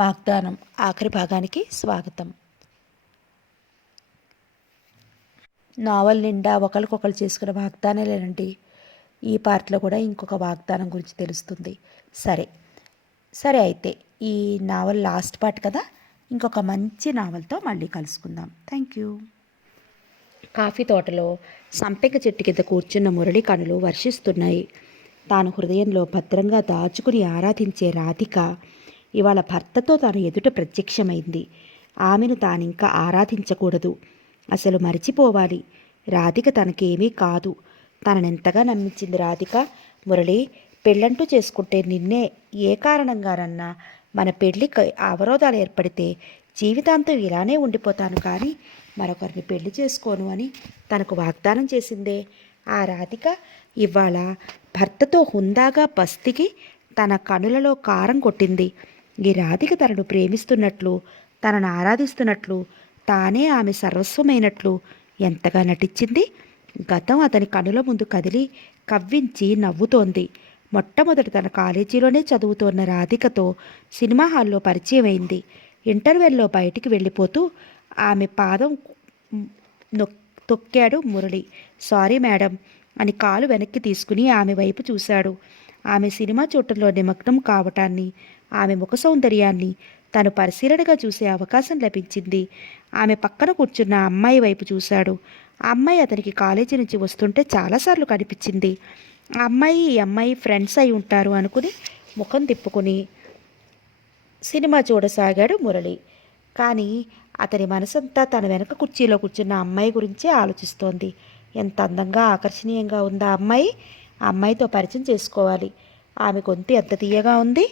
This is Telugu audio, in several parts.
వాగ్దానం ఆఖరి భాగానికి స్వాగతం. నావల్ నిండా ఒకరికొకరు చేసుకున్న వాగ్దానాలేనండి. ఈ పార్ట్లో కూడా ఇంకొక వాగ్దానం గురించి తెలుస్తుంది. సరే సరే అయితే ఈ నావల్ లాస్ట్ పార్ట్ కదా, ఇంకొక మంచి నావల్తో మళ్ళీ కలుసుకుందాం. Thank you. కాఫీ తోటలో సంపెంగ చెట్టు కింద కూర్చున్న మురళి కనులు వర్షిస్తున్నాయి. తాను హృదయంలో భద్రంగా దాచుకుని ఆరాధించే రాధిక ఇవాళ భర్తతో తన ఎదుట ప్రత్యక్షమైంది. ఆమెను తానింకా ఆరాధించకూడదు, అసలు మరిచిపోవాలి. రాధిక తనకేమీ కాదు. తననెంతగా నమ్మించింది రాధిక. మురళి, పెళ్ళంటూ చేసుకుంటే నిన్నే, ఏ కారణంగానన్నా మన పెళ్ళికి అవరోధాలు ఏర్పడితే జీవితాంతం ఇలానే ఉండిపోతాను, కానీ మరొకరిని పెళ్లి చేసుకోను అని తనకు వాగ్దానం చేసిందే ఆ రాధిక ఇవాళ భర్తతో హుందాగా బస్తికి తన కనులలో కారం కొట్టింది. ఈ రాధిక తనను ప్రేమిస్తున్నట్లు, తనను ఆరాధిస్తున్నట్లు, తానే ఆమె సర్వస్వమైనట్లు ఎంతగా నటించింది. గతం అతని కనుల ముందు కదిలి కవ్వించి నవ్వుతోంది. మొట్టమొదటి తన కాలేజీలోనే చదువుతోన్న రాధికతో సినిమా హాల్లో పరిచయం అయింది. ఇంటర్వెల్లో బయటికి వెళ్ళిపోతూ ఆమె పాదం తొక్కాడు మురళి. సారీ మేడం అని కాలు వెనక్కి తీసుకుని ఆమె వైపు చూశాడు. ఆమె సినిమా చూడటంలో నిమగ్నం కావటాన్ని, ఆమె ముఖ సౌందర్యాన్ని తను పరిశీలనగా చూసే అవకాశం లభించింది. ఆమె పక్కన కూర్చున్న అమ్మాయి వైపు చూశాడు. ఆ అమ్మాయి అతనికి కాలేజీ నుంచి వస్తుంటే చాలాసార్లు కనిపించింది. ఆ అమ్మాయి ఈ అమ్మాయి ఫ్రెండ్స్ అయి ఉంటారు అనుకుని ముఖం తిప్పుకుని సినిమా చూడసాగాడు మురళి. కానీ అతని మనసంతా తన వెనక కుర్చీలో కూర్చున్న అమ్మాయి గురించే ఆలోచిస్తోంది. ఎంత అందంగా ఆకర్షణీయంగా ఉందా అమ్మాయి. ఆ అమ్మాయితో పరిచయం చేసుకోవాలి. ఆమె గొంతు ఎంత తీయగా ఉంది.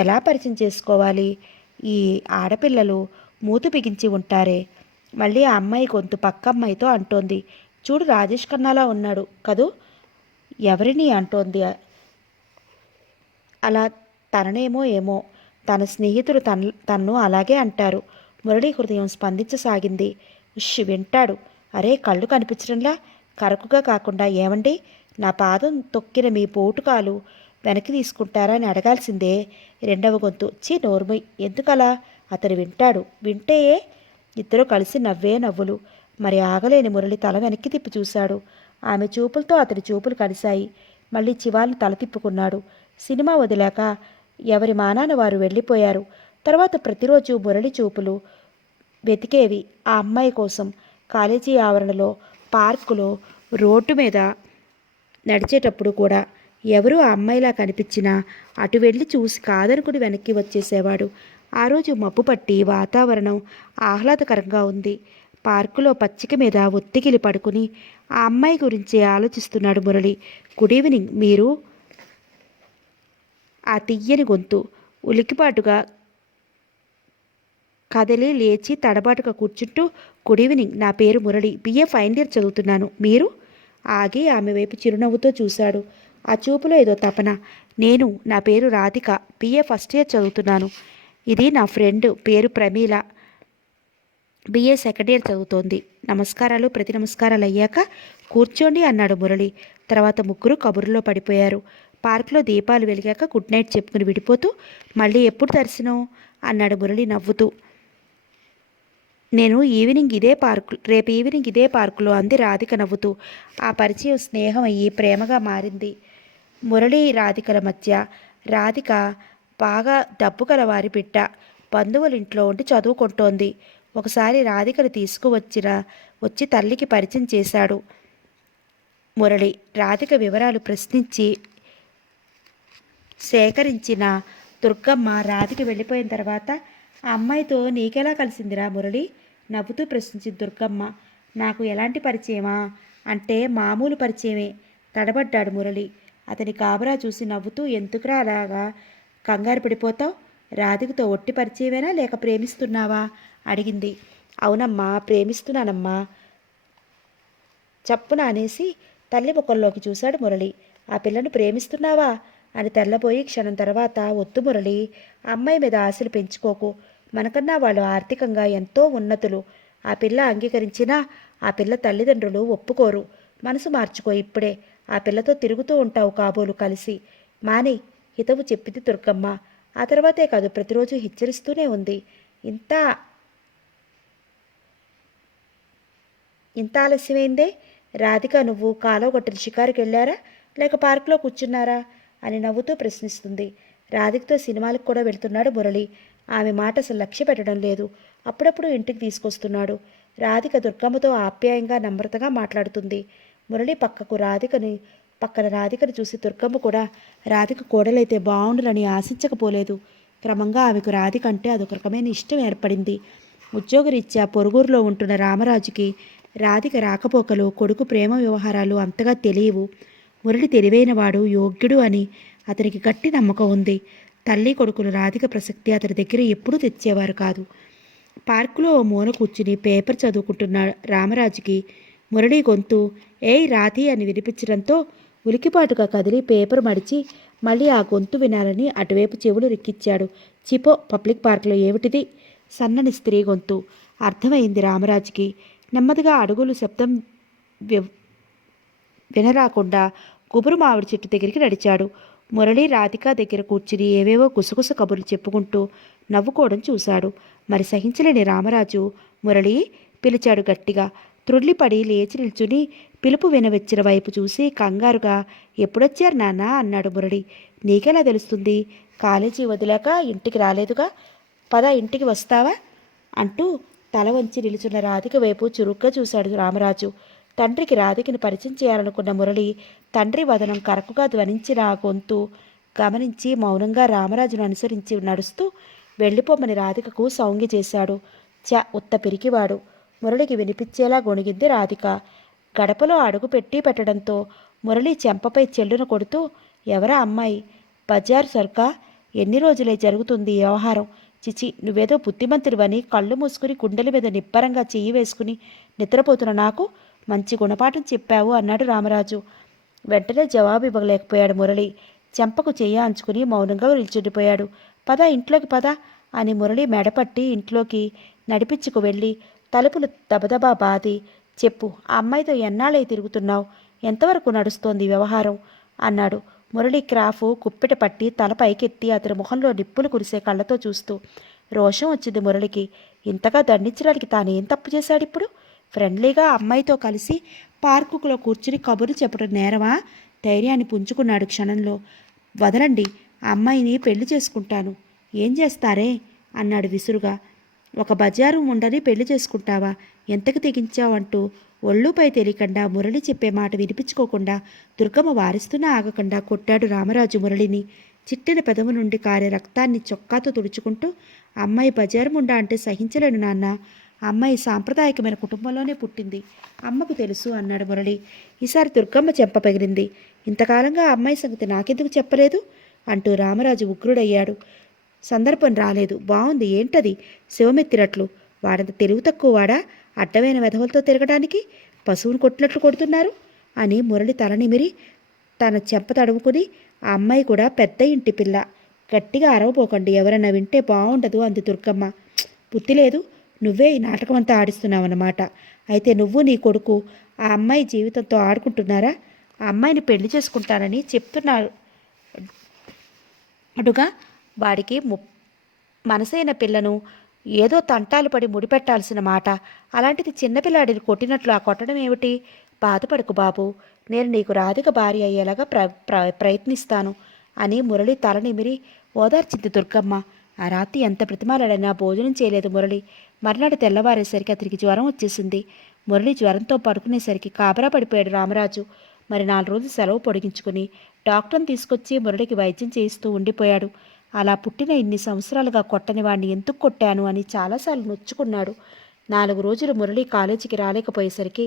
ఎలా పరిచయం చేసుకోవాలి? ఈ ఆడపిల్లలు మూతు బిగించి ఉంటారే. మళ్ళీ ఆ అమ్మాయి గొంతు పక్క అమ్మాయితో అంటోంది, చూడు రాజేష్ ఖన్నాలా ఉన్నాడు కదూ. ఎవరిని అంటోంది అలా? తననేమో ఏమో, తన స్నేహితులు తన్ను అలాగే అంటారు. మురళి హృదయం స్పందించసాగింది. ఉష్, వింటాడు. అరే, కళ్ళు కనిపించడంలా కరకుగా కాకుండా, ఏమండి నా పాదం తొక్కిన మీ పోటుకాలు వెనక్కి తీసుకుంటారా అని అడగాల్సిందే. రెండవ గొంతు, చీ నోర్మయ్, ఎందుకలా? అతను వింటాడు. వింటే ఇద్దరు కలిసి నవ్వే నవ్వులు. మరి ఆగలేని మురళి తల వెనక్కి తిప్పి చూశాడు. ఆమె చూపులతో అతని చూపులు కలిశాయి. మళ్ళీ చివాలను తల తిప్పుకున్నాడు. సినిమా వదిలాక ఎవరి మానాన వారు వెళ్ళిపోయారు. తర్వాత ప్రతిరోజు మురళి చూపులు వెతికేవి ఆ అమ్మాయి కోసం. కాలేజీ ఆవరణలో, పార్కులో, రోడ్డు మీద నడిచేటప్పుడు కూడా ఎవరు ఆ అమ్మాయిలా కనిపించినా అటు వెళ్ళి చూసి కాదనుకుని వెనక్కి వచ్చేసేవాడు. ఆ రోజు మబ్బు పట్టి వాతావరణం ఆహ్లాదకరంగా ఉంది. పార్కులో పచ్చిక మీద ఒత్తికిలి పడుకుని ఆ అమ్మాయి గురించి ఆలోచిస్తున్నాడు మురళి. గుడ్ ఈవినింగ్ మీరు. ఆ తియ్యని గొంతు ఉలికిపాటుగా కదిలి లేచి తడబాటుగా కూర్చుంటూ, గుడ్ ఈవినింగ్, నా పేరు మురళి, బిఏ ఫైనల్ ఇయర్ చదువుతున్నాను. మీరు? ఆగి ఆమె వైపు చిరునవ్వుతో చూశాడు. ఆ చూపులో ఏదో తపన. నా పేరు రాధిక, బిఏ ఫస్ట్ ఇయర్ చదువుతున్నాను. ఇది నా ఫ్రెండ్, పేరు ప్రమీల, బిఏ సెకండ్ ఇయర్ చదువుతోంది. నమస్కారాలు ప్రతి నమస్కారాలు అయ్యాక కూర్చోండి అన్నాడు మురళి. తర్వాత ముగ్గురు కబుర్లో పడిపోయారు. పార్కులో దీపాలు వెలిగాక గుడ్ నైట్ చెప్పుకుని విడిపోతూ, మళ్ళీ ఎప్పుడు దర్శనం అన్నాడు మురళి నవ్వుతూ. రేపు ఈవినింగ్ ఇదే పార్కులో అంది రాధిక నవ్వుతూ. ఆ పరిచయం స్నేహం అయ్యి ప్రేమగా మారింది మురళి రాధికల మధ్య. రాధిక బాగా డబ్బు గల వారి బిడ్డ, బంధువుల ఇంట్లో ఉండి చదువుకుంటోంది. ఒకసారి రాధికను వచ్చి తల్లికి పరిచయం చేశాడు మురళి. రాధిక వివరాలు ప్రశ్నించి సేకరించిన దుర్గమ్మ రాధిక వెళ్ళిపోయిన తర్వాత, ఆ అమ్మాయితో నీకెలా కలిసిందిరా మురళి నవ్వుతూ ప్రశ్నించింది దుర్గమ్మ. నాకు ఎలాంటి పరిచయమా అంటే మామూలు పరిచయమే తడబడ్డాడు మురళి. అతని కాబరా చూసి నవ్వుతూ, ఎందుకురా అలాగా కంగారు పడిపోతావు? రాధికతో ఒట్టి పరిచయమేనా లేక ప్రేమిస్తున్నావా అడిగింది. అవునమ్మా, ప్రేమిస్తున్నానమ్మా చప్పున అనేసి తల్లి ముఖంలోకి చూశాడు మురళి. ఆ పిల్లను ప్రేమిస్తున్నావా అని తెల్లబోయి క్షణం తర్వాత, వద్దు మురళి, అమ్మాయి మీద ఆశలు పెంచుకోకు. మనకన్నా వాళ్ళు ఆర్థికంగా ఎంతో ఉన్నతులు. ఆ పిల్ల అంగీకరించినా ఆ పిల్ల తల్లిదండ్రులు ఒప్పుకోరు. మనసు మార్చుకో ఇప్పుడే. ఆ పిల్లతో తిరుగుతూ ఉంటావు కాబోలు కలిసి. మాని హితవు చెప్పింది దుర్గమ్మ. ఆ తర్వాతే కాదు ప్రతిరోజు హెచ్చరిస్తూనే ఉంది. ఇంత ఇంత ఆలస్యమైందే? రాధిక నువ్వు కాలవగొట్టిన షికారుకి వెళ్ళారా లేక పార్కులో కూర్చున్నారా అని నవ్వుతూ ప్రశ్నిస్తుంది. రాధికతో సినిమాలకు కూడా వెళ్తున్నాడు మురళి. ఆమె మాట అసలు లక్ష్య పెట్టడం లేదు. అప్పుడప్పుడు ఇంటికి తీసుకొస్తున్నాడు. రాధిక దుర్గమ్మతో ఆప్యాయంగా నమ్రతగా మాట్లాడుతుంది. మురళి పక్కన రాధికను చూసి దుర్గమ్మ కూడా రాధిక కోడలైతే బావుండునని ఆశించకపోలేదు. క్రమంగా ఆమెకు రాధిక అంటే అదొక రకమైన ఇష్టం ఏర్పడింది. ఉద్యోగరీత్యా పొరుగురులో ఉంటున్న రామరాజుకి రాధిక రాకపోకలు, కొడుకు ప్రేమ వ్యవహారాలు అంతగా తెలియవు. మురళి తెలివైనవాడు, యోగ్యుడు అని అతనికి గట్టి నమ్మకం ఉంది. తల్లి కొడుకులు రాధిక ప్రసక్తి అతని దగ్గర ఎప్పుడూ తెచ్చేవారు కాదు. పార్కులో ఓ మూల కూర్చుని పేపర్ చదువుకుంటున్న రామరాజుకి మురళి గొంతు ఏయ్ రాధి అని వినిపించడంతో ఉలికిపాటుగా కదిలి పేపర్ మడిచి మళ్ళీ ఆ గొంతు వినాలని అటువైపు చెవులు రిక్కిచ్చాడు. చిపో, పబ్లిక్ పార్కులో ఏమిటిది? సన్నని స్త్రీ గొంతు. అర్థమైంది రామరాజుకి. నెమ్మదిగా అడుగులు శబ్దం వినరాకుండా గుబురు మామిడి చెట్టు దగ్గరికి నడిచాడు. మురళి రాధిక దగ్గర కూర్చుని ఏవేవో గుసగుస కబుర్లు చెప్పుకుంటూ నవ్వుకోవడం చూశాడు. మరి సహించలేని రామరాజు మురళి పిలిచాడు గట్టిగా. త్రుళ్ళిపడి లేచి నిల్చుని పిలుపు వినవెచ్చిన వైపు చూసి కంగారుగా ఎప్పుడొచ్చారు నాన్న అన్నాడు మురళి. నీకెలా తెలుస్తుంది? కాలేజీ వదిలాక ఇంటికి రాలేదుగా. పద ఇంటికి వస్తావా అంటూ తల వంచి నిలుచున్న రాధిక వైపు చురుగ్గా చూశాడు రామరాజు. తండ్రికి రాధికని పరిచయం చేయాలనుకున్న మురళి తండ్రి వదనం కరకుగా ధ్వనించిన ఆ గొంతు గమనించి మౌనంగా రామరాజును అనుసరించి నడుస్తూ వెళ్ళిపోమని రాధికకు సౌంజ్ఞ చేశాడు. ఉత్త పిరికివాడు. మురళికి వినిపించేలా గొణిగింది రాధిక. గడపలో అడుగు పెట్టడంతో మురళి చెంపపై చెల్లున కొడుతూ ఎవరా అమ్మాయి? బజారు సరుకా? ఎన్ని రోజులే జరుగుతుంది ఈ వ్యవహారం? చిచి, నువ్వేదో బుద్ధిమంతుడివని కళ్ళు మూసుకుని గుండెల మీద నిబ్బరంగా చెయ్యి వేసుకుని నిద్రపోతున్న నాకు మంచి గుణపాఠం చెప్పావు అన్నాడు రామరాజు. వెంటనే జవాబు ఇవ్వలేకపోయాడు మురళి. చెంపకు చెయ్యి అంచుకుని మౌనంగా నిల్చుండిపోయాడు. పద ఇంట్లోకి పద అని మురళి మెడపట్టి ఇంట్లోకి నడిపించుకు వెళ్ళి తలుపులు దబదబా బాది చెప్పు, ఆ అమ్మాయితో ఎన్నాళ్ళై తిరుగుతున్నావు? ఎంతవరకు నడుస్తోంది వ్యవహారం అన్నాడు. మురళి క్రాఫ్ కుప్పిట పట్టి తల పైకెత్తి అతని మొహంలో నిప్పులు కురిసే కళ్ళతో చూస్తూ. రోషం వచ్చింది మురళికి. ఇంతగా దండించడానికి తానేం తప్పు చేశాడిప్పుడు? ఫ్రెండ్లీగా అమ్మాయితో కలిసి పార్కులో కూర్చుని కబుర్లు చెప్పడం నేరమా? ధైర్యాన్ని పుంజుకున్నాడు క్షణంలో. వదలండి, ఆ అమ్మాయిని పెళ్లి చేసుకుంటాను. ఏం చేస్తారే అన్నాడు విసురుగా. ఒక బజారు ఉండని పెళ్లి చేసుకుంటావా? ఎంతకు తెగించావంటూ ఒళ్ళుపై తెలియకుండా మురళి చెప్పే మాట వినిపించుకోకుండా దుర్గమ్మ వారిస్తున్నా ఆగకుండా కొట్టాడు రామరాజు మురళిని. చిట్టిన పెదవు నుండి కారే రక్తాన్ని చొక్కాతో తుడుచుకుంటూ అమ్మాయి బజారు ముండా అంటే సహించలేను నాన్న. అమ్మాయి సాంప్రదాయకమైన కుటుంబంలోనే పుట్టింది, అమ్మకు తెలుసు అన్నాడు మురళి. ఈసారి దుర్గమ్మ చెంప పగిలింది. ఇంతకాలంగా ఆ అమ్మాయి సంగతి నాకెందుకు చెప్పలేదు అంటూ రామరాజు ఉగ్రుడయ్యాడు. సందర్భం రాలేదు. బాగుంది. ఏంటది? శివమెత్తినట్లు. వాడంత తెలివి తక్కువ వాడా అడ్డమైన వెధవలతో తిరగడానికి? పశువును కొట్టినట్లు కొడుతున్నారు అని మురళి తల నిమిరి తన చెంప తడుముకుని ఆ అమ్మాయి కూడా పెద్ద ఇంటి పిల్ల. గట్టిగా అరవపోకండి, ఎవరన్నా వింటే బాగుండదు అంది దుర్గమ్మ. బుద్ధి లేదు. నువ్వే ఈ నాటకం అంతా ఆడిస్తున్నావన్నమాట. అయితే నువ్వు నీ కొడుకు ఆ అమ్మాయి జీవితంతో ఆడుకుంటున్నారా? ఆ అమ్మాయిని పెళ్లి చేసుకుంటానని చెప్తున్నారు అడుగా. వాడికి మనసైన పిల్లను ఏదో తంటాలు పడి ముడిపెట్టాల్సిన మాట. అలాంటిది చిన్నపిల్లాడిని కొట్టినట్లు ఆ కొట్టడం ఏమిటి? బాధపడకు బాబు, నేను నీకు రాధిక భార్య అయ్యేలాగా ప్రయత్నిస్తాను అని మురళి తల నిమిరి ఓదార్చింది దుర్గమ్మ. ఆ రాత్రి ఎంత ప్రతిమాలడైనా భోజనం చేయలేదు మురళి. మర్నాడు తెల్లవారేసరికి అతనికి జ్వరం వచ్చేసింది. మురళి జ్వరంతో పడుకునేసరికి కాబరా పడిపోయాడు రామరాజు. మరి 4 రోజులు సెలవు పొడిగించుకుని డాక్టర్ని తీసుకొచ్చి మురళికి వైద్యం చేయిస్తూ ఉండిపోయాడు. అలా పుట్టిన ఇన్ని సంవత్సరాలుగా కొట్టని వాడిని ఎందుకు కొట్టాను అని చాలాసార్లు నొచ్చుకున్నాడు. 4 రోజులు మురళి కాలేజీకి రాలేకపోయేసరికి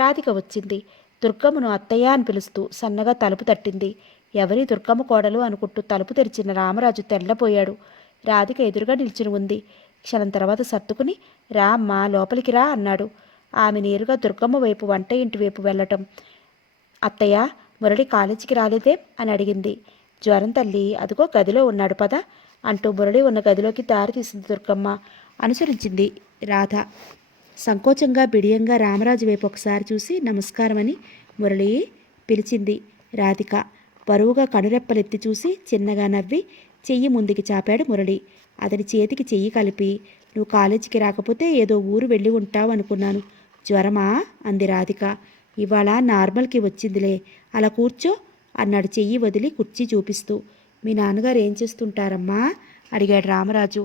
రాధిక వచ్చింది. దుర్గమ్మను అత్తయ్య అని పిలుస్తూ సన్నగా తలుపు తట్టింది. ఎవరి దుర్గమ్మ కోడలు అనుకుంటూ తలుపు తెరిచిన రామరాజు తెల్లపోయాడు. రాధిక ఎదురుగా నిల్చుని ఉంది. క్షణం తర్వాత సర్దుకుని రా అమ్మా లోపలికి రా అన్నాడు. ఆమె నేరుగా దుర్గమ్మ వైపు వంట ఇంటి వైపు వెళ్ళటం. అత్తయ్య, మురళి కాలేజీకి రాలేదే అని అడిగింది. జ్వరం తల్లి, అదిగో గదిలో ఉన్నాడు పద అంటూ మురళి ఉన్న గదిలోకి దారి తీసింది దుర్గమ్మ. అనుసరించింది రాధ. సంకోచంగా బిడియంగా రామరాజు వైపు ఒకసారి చూసి నమస్కారమని మురళి పిలిచింది రాధిక. బరువుగా కనురెప్పలెత్తి చూసి చిన్నగా నవ్వి చెయ్యి ముందుకి చాపాడు మురళి. అతని చేతికి చెయ్యి కలిపి, నువ్వు కాలేజీకి రాకపోతే ఏదో ఊరు వెళ్ళి ఉంటావు అనుకున్నాను. జ్వరమా అంది రాధిక. ఇవాళ నార్మల్కి వచ్చిందిలే, అలా కూర్చో అన్నాడు చెయ్యి వదిలి కుర్చీ చూపిస్తూ. మీ నాన్నగారు ఏం చేస్తుంటారమ్మా అడిగాడు రామరాజు.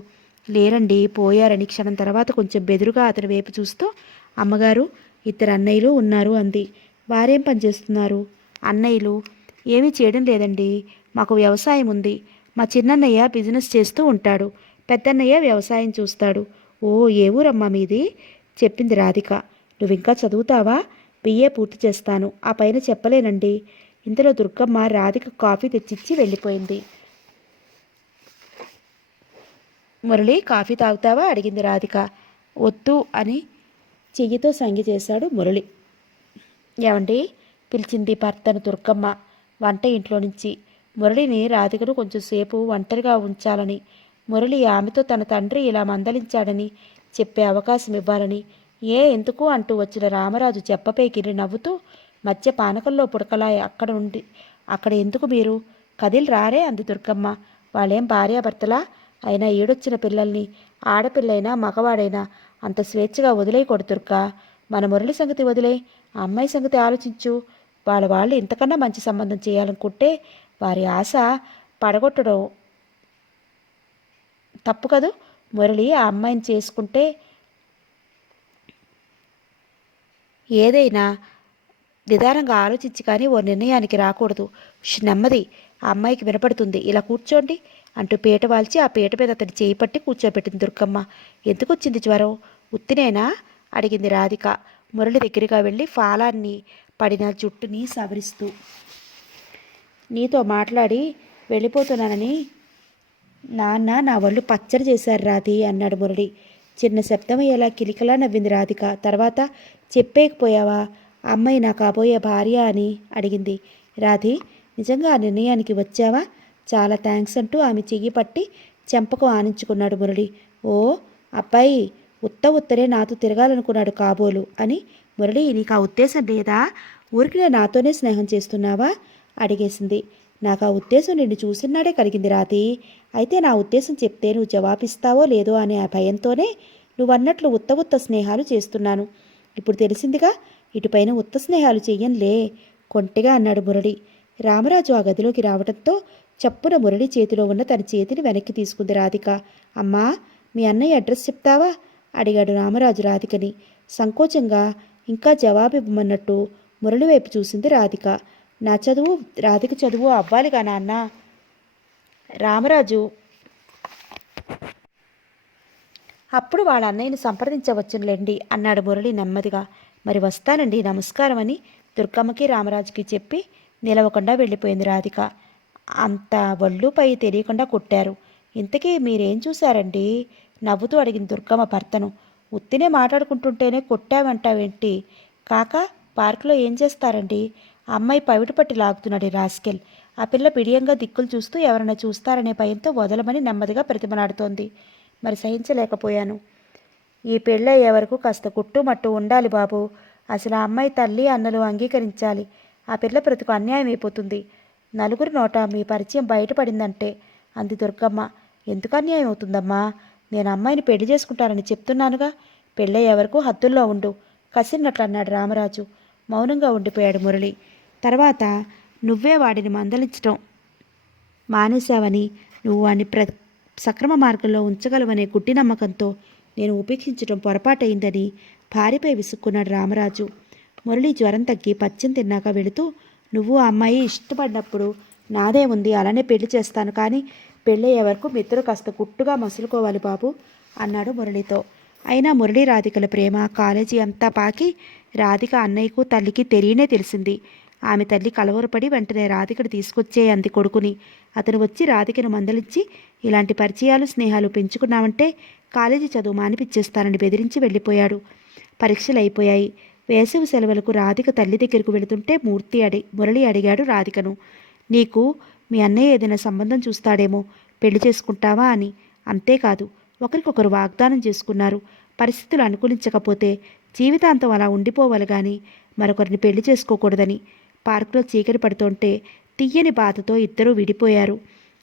లేరండి, పోయారని క్షణం తర్వాత కొంచెం బెదురుగా అతని వైపు చూస్తూ, అమ్మగారు, ఇద్దరు అన్నయ్యలు ఉన్నారు అంది. వారేం పని చేస్తున్నారు? అన్నయ్యలు ఏమీ చేయడం లేదండి, మాకు వ్యవసాయం ఉంది. మా చిన్నన్నయ్య బిజినెస్ చేస్తూ ఉంటాడు, పెద్దన్నయ్య వ్యవసాయం చూస్తాడు. ఓ, ఏ ఊరమ్మా మీది? చెప్పింది రాధిక. నువ్వింకా చదువుతావా? బిఏ పూర్తి చేస్తాను, ఆ పైన చెప్పలేనండి. ఇంతలో దుర్గమ్మ రాధిక కాఫీ తెచ్చిచ్చి వెళ్ళిపోయింది. మురళి, కాఫీ తాగుతావా అడిగింది రాధిక. వద్దు అని చెయ్యితో సంగి చేశాడు మురళి. ఏమండి పిలిచింది భర్తను దుర్గమ్మ వంట ఇంట్లో నుంచి. మురళిని రాధికను కొంచెం సేపు ఒంటరిగా ఉంచాలని, మురళి ఆమెతో తన తండ్రి ఇలా మందలించాడని చెప్పే అవకాశం ఇవ్వాలని. ఎందుకు అంటూ వచ్చిన రామరాజు చెప్పపైకిరి నవ్వుతూ, మధ్య పానకంలో పుడకలా అక్కడ ఎందుకు మీరు కదిలి రారే అంది దుర్గమ్మ. వాళ్ళేం భార్యాభర్తలా? అయినా ఏడొచ్చిన పిల్లల్ని ఆడపిల్లైనా మగవాడైనా అంత స్వేచ్ఛగా వదిలేయకూడదు దుర్గా. మన మురళి సంగతి వదిలే, ఆ అమ్మాయి సంగతి ఆలోచించు. వాళ్ళు ఇంతకన్నా మంచి సంబంధం చేయాలనుకుంటే వారి ఆశ పడగొట్టడం తప్పు కదూ. మురళి ఆ అమ్మాయిని చేసుకుంటే ఏదైనా నిదానంగా ఆలోచించి కానీ ఓ నిర్ణయానికి రాకూడదు. నెమ్మది, ఆ అమ్మాయికి వినపడుతుంది, ఇలా కూర్చోండి అంటూ పీట వాల్చి ఆ పీట మీద అతని చేయి పట్టి కూర్చోబెట్టింది దుర్గమ్మ. ఎందుకు వచ్చింది జ్వరం? ఉత్తినేనా అడిగింది రాధిక మురళి దగ్గరగా వెళ్ళి ఫాలాన్ని పడిన జుట్టుని సవరిస్తూ. నీతో మాట్లాడి వెళ్ళిపోతున్నానని నాన్న నా ఒళ్ళు పచ్చడి చేశారు రాధి అన్నాడు మురళి. చిన్న శబ్దమయ్యేలా కిలికలా నవ్వింది రాధిక. తర్వాత, చెప్పేకపోయావా అమ్మాయి నా కాబోయే భార్య అని అడిగింది రాధి. నిజంగా ఆ నిర్ణయానికి వచ్చావా? చాలా థ్యాంక్స్ అంటూ ఆమె చెయ్యి పట్టి చెంపకు ఆనించుకున్నాడు మురళి. ఓ అబ్బాయి, ఉత్తరే నాతో తిరగాలనుకున్నాడు కాబోలు అని. మురళి, నీకు ఆ ఉద్దేశం లేదా? ఊరికి నాతోనే స్నేహం చేస్తున్నావా అడిగేసింది. నాకు ఆ ఉద్దేశం నిన్ను చూసినాడే కలిగింది రాధి. అయితే నా ఉద్దేశం చెప్తే నువ్వు జవాబిస్తావో లేదో అనే ఆ భయంతోనే నువ్వన్నట్లు ఉత్త స్నేహాలు చేస్తున్నాను. ఇప్పుడు తెలిసిందిగా, ఇటుపైన ఉత్త స్నేహాలు చెయ్యంలే కొంటిగా అన్నాడు మురళి. రామరాజు ఆ గదిలోకి రావడంతో చప్పున మురళి చేతిలో ఉన్న తన చేతిని వెనక్కి తీసుకుంది రాధిక. అమ్మా, మీ అన్నయ్య అడ్రస్ చెప్తావా అడిగాడు రామరాజు రాధికని. సంకోచంగా ఇంకా జవాబివ్వమన్నట్టు మురళి వైపు చూసింది రాధిక. నా చదువు, రాధిక చదువు అవ్వాలిగా నాన్న. రామరాజు అప్పుడు వాళ్ళ అన్నయ్యని సంప్రదించవచ్చునులేండి అన్నాడు మురళి నెమ్మదిగా. మరి వస్తానండి, నమస్కారం అని దుర్గమ్మకి రామరాజుకి చెప్పి నిలవకుండా వెళ్ళిపోయింది రాధిక. అంత ఒళ్ళుపై తెలియకుండా కొట్టారు. ఇంతకీ మీరేం చూశారండి నవ్వుతూ అడిగింది దుర్గమ్మ భర్తను. ఉత్తినే మాట్లాడుకుంటుంటేనే కొట్టావంటావేంటి? కాక పార్కులో ఏం చేస్తారండి? అమ్మాయి పవిటి పట్టి లాగుతున్నాడు రాస్కెల్. ఆ పిల్ల పిడియంగా దిక్కులు చూస్తూ ఎవరైనా చూస్తారనే భయంతో వదలమని నెమ్మదిగా ప్రతిమలాడుతోంది. మరి సహించలేకపోయాను. ఈ పెళ్ళయ్యే వరకు కాస్త కుట్టుమట్టు ఉండాలి బాబు. అసలు ఆ అమ్మాయి తల్లి అన్నలు అంగీకరించాలి. ఆ పిల్ల బ్రతుకు అన్యాయం అయిపోతుంది. నలుగురి నోట మీ పరిచయం బయటపడిందంటే అంది దుర్గమ్మ. ఎందుకు అన్యాయం అవుతుందమ్మా? నేను అమ్మాయిని పెళ్లి చేసుకుంటానని చెప్తున్నానుగా. పెళ్ళయ్యే వరకు హద్దుల్లో ఉండు కసిన్నట్లు అన్నాడు రామరాజు. మౌనంగా ఉండిపోయాడు మురళి. తర్వాత, నువ్వే వాడిని మందలించటం మానేశావని, నువ్వు వాడిని సక్రమ మార్గంలో ఉంచగలవనే గుడ్డి నమ్మకంతో నేను ఉపేక్షించడం పొరపాటయిందని భార్యపై విసుక్కున్నాడు రామరాజు. మురళి జ్వరం తగ్గి పచ్చం తిన్నాక వెళుతూ, నువ్వు ఆ అమ్మాయి ఇష్టపడినప్పుడు నాదే ఉంది, అలానే పెళ్లి చేస్తాను, కానీ పెళ్ళయ్యే వరకు మిత్రులు కాస్త గుట్టుగా మసులుకోవాలి బాబు అన్నాడు మురళితో. అయినా మురళి రాధికల ప్రేమ కాలేజీ అంతా పాకి రాధిక అన్నయ్యకు తల్లికి తెలియనే తెలిసింది. ఆమె తల్లి కలవరపడి వెంటనే రాధికను తీసుకొచ్చే అంది కొడుకుని. అతను వచ్చి రాధికను మందలించి, ఇలాంటి పరిచయాలు స్నేహాలు పెంచుకున్నామంటే కాలేజీ చదువు మానిపిచ్చేస్తానని బెదిరించి వెళ్ళిపోయాడు. పరీక్షలు అయిపోయాయి. వేసవి సెలవులకు రాధిక తల్లి దగ్గరకు వెళుతుంటే మురళి అడిగాడు రాధికను, నీకు మీ అన్నయ్య ఏదైనా సంబంధం చూస్తాడేమో, పెళ్లి చేసుకుంటావా అని. అంతేకాదు, ఒకరికొకరు వాగ్దానం చేసుకున్నారు, పరిస్థితులు అనుకూలించకపోతే జీవితాంతం అలా ఉండిపోవాలి కానీ మరొకరిని పెళ్లి చేసుకోకూడదని. పార్కులో చీకటి పడుతుంటే తీయని బాధతో ఇద్దరూ విడిపోయారు.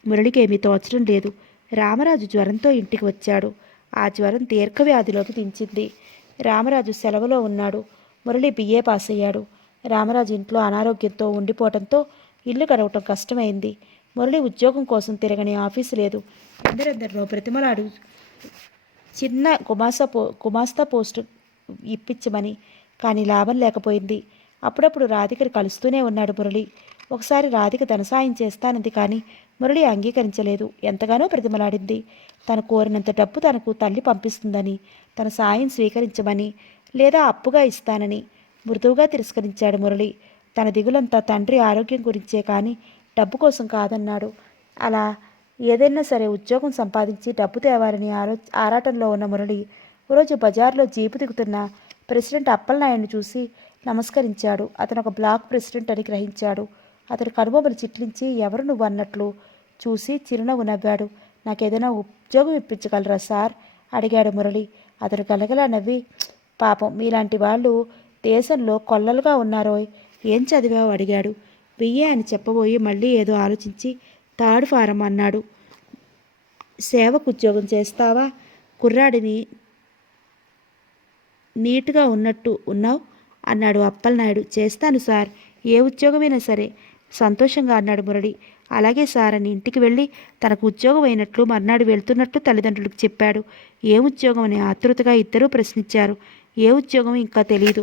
మురళికి ఏమీ తోచడం లేదు. రామరాజు జ్వరంతో ఇంటికి వచ్చాడు. ఆ జ్వరం దీర్ఘవ్యాధిలోకి దించింది. రామరాజు సెలవులో ఉన్నాడు. మురళి బిఏ పాస్ అయ్యాడు. రామరాజు ఇంట్లో అనారోగ్యంతో ఉండిపోవడంతో ఇల్లు గడవటం కష్టమైంది. మురళి ఉద్యోగం కోసం తిరగని ఆఫీసు లేదు. ఎందరెందరినో ప్రతిమలాడు చిన్న గుమాస్తా పోస్టు ఇప్పించమని. కానీ లాభం లేకపోయింది. అప్పుడప్పుడు రాధికని కలుస్తూనే ఉన్నాడు మురళి. ఒకసారి రాధిక ధన సాయం చేస్తానంది, కానీ మురళి అంగీకరించలేదు. ఎంతగానో ప్రతిమలాడింది. తను కోరినంత డబ్బు తనకు తల్లి పంపిస్తుందని, తన సాయం స్వీకరించమని లేదా అప్పుగా ఇస్తానని మృదువుగా తిరస్కరించాడు మురళి. తన దిగులంతా తండ్రి ఆరోగ్యం గురించే కానీ డబ్బు కోసం కాదన్నాడు. అలా ఏదైనా సరే ఉద్యోగం సంపాదించి డబ్బు తేవాలని ఆరాటంలో ఉన్న మురళి ఒకరోజు బజార్లో జీపు దిగుతున్న ప్రెసిడెంట్ అప్పలనాయుడిని చూసి నమస్కరించాడు. అతను ఒక బ్లాక్ ప్రెసిడెంట్ అని గ్రహించాడు. అతని కనుబొమ్మలు చిట్లించి ఎవరు నువ్వు అన్నట్లు చూసి చిరునవ్వు నవ్వాడు. నాకేదైనా ఉద్యోగం ఇప్పించగలరా సార్ అడిగాడు మురళి. అతను గలగలా నవ్వి, పాపం మీలాంటి వాళ్ళు దేశంలో కొల్లలుగా ఉన్నారోయ్, ఏం చదివావు అడిగాడు. బిఏ అని చెప్పబోయి మళ్ళీ ఏదో ఆలోచించి థర్డ్ ఫారం అన్నాడు. సేవకు ఉద్యోగం చేస్తావా? కుర్రాడిని నీట్గా ఉన్నట్టు ఉన్నావు అన్నాడు అప్పలనాయుడు. చేస్తాను సార్, ఏ ఉద్యోగమైనా సరే సంతోషంగా అన్నాడు మురళి. అలాగే సార్ అని ఇంటికి వెళ్ళి తనకు ఉద్యోగం అయినట్లు మర్నాడు వెళ్తున్నట్టు తల్లిదండ్రులకు చెప్పాడు. ఏ ఉద్యోగం అని ఆతృతగా ఇద్దరూ ప్రశ్నించారు. ఏ ఉద్యోగం ఇంకా తెలియదు,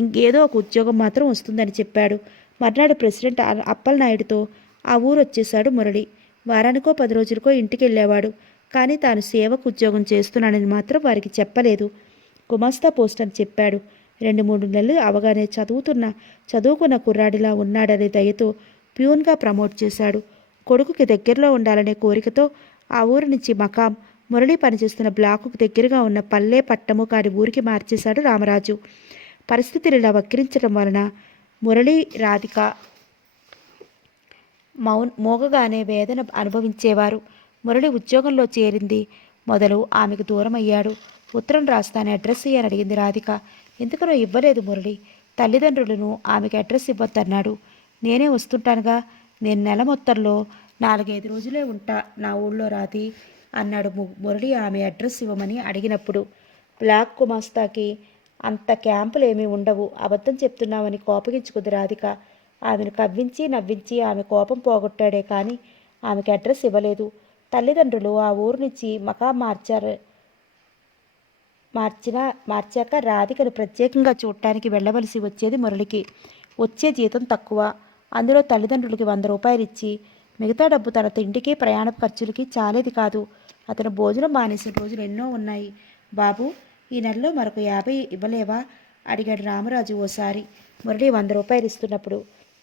ఇంకేదో ఒక ఉద్యోగం మాత్రం వస్తుందని చెప్పాడు. మర్నాడు ప్రెసిడెంట్ అప్పలనాయుడుతో ఆ ఊరు వచ్చేశాడు మురళి. వారానికో 10 రోజులకో ఇంటికి వెళ్ళేవాడు. కానీ తాను సేవకు ఉద్యోగం చేస్తున్నానని మాత్రం వారికి చెప్పలేదు. గుమాస్తా పోస్ట్ అని చెప్పాడు. 2-3 నెలలు అవగానే చదువుకున్న కుర్రాడిలా ఉన్నాడనే దయతో ప్యూన్గా ప్రమోట్ చేశాడు. కొడుకుకి దగ్గరలో ఉండాలనే కోరికతో ఆ ఊరు నుంచి మకాం మురళి పనిచేస్తున్న బ్లాకుకు దగ్గరగా ఉన్న పల్లె పట్టము కాని ఊరికి మార్చేశాడు రామరాజు. పరిస్థితులు ఇలా వక్రించడం వలన మురళి రాధిక మోగగానే వేదన అనుభవించేవారు. మురళి ఉద్యోగంలో చేరింది మొదలు ఆమెకు దూరమయ్యాడు. ఉత్తరం రాస్తాను, అడ్రస్ ఇయ్యని అడిగింది రాధిక. ఎందుకనో ఇవ్వలేదు మురళి. తల్లిదండ్రులను ఆమెకి అడ్రస్ ఇవ్వద్దన్నాడు. నేనే వస్తుంటానుగా, నేను నెల మొత్తంలో 4-5 రోజులే ఉంటా నా ఊళ్ళో రాధి అన్నాడు మురళి ఆమె అడ్రస్ ఇవ్వమని అడిగినప్పుడు. బ్లాక్ గుమాస్తాకి అంత క్యాంపులు ఏమీ ఉండవు, అబద్ధం చెప్తున్నామని కోపగించుకుంది రాధిక. ఆమెను కవ్వించి నవ్వించి ఆమె కోపం పోగొట్టాడే కానీ ఆమెకి అడ్రస్ ఇవ్వలేదు. తల్లిదండ్రులు ఆ ఊరు నుంచి మకాం మార్చాక రాధికను ప్రత్యేకంగా చూడటానికి వెళ్ళవలసి వచ్చేది మురళికి. వచ్చే జీతం తక్కువ. అందులో తల్లిదండ్రులకి 100 రూపాయలు ఇచ్చి మిగతా డబ్బు తన తిండికి ప్రయాణ ఖర్చులకి చాలేది కాదు. అతను భోజనం మానేసిన రోజులు ఎన్నో ఉన్నాయి. బాబు, ఈ నెలలో మరొక 50 ఇవ్వలేవా అడిగాడు రామరాజు ఓసారి. మురళి 100 రూపాయలు ఇస్తున్నప్పుడు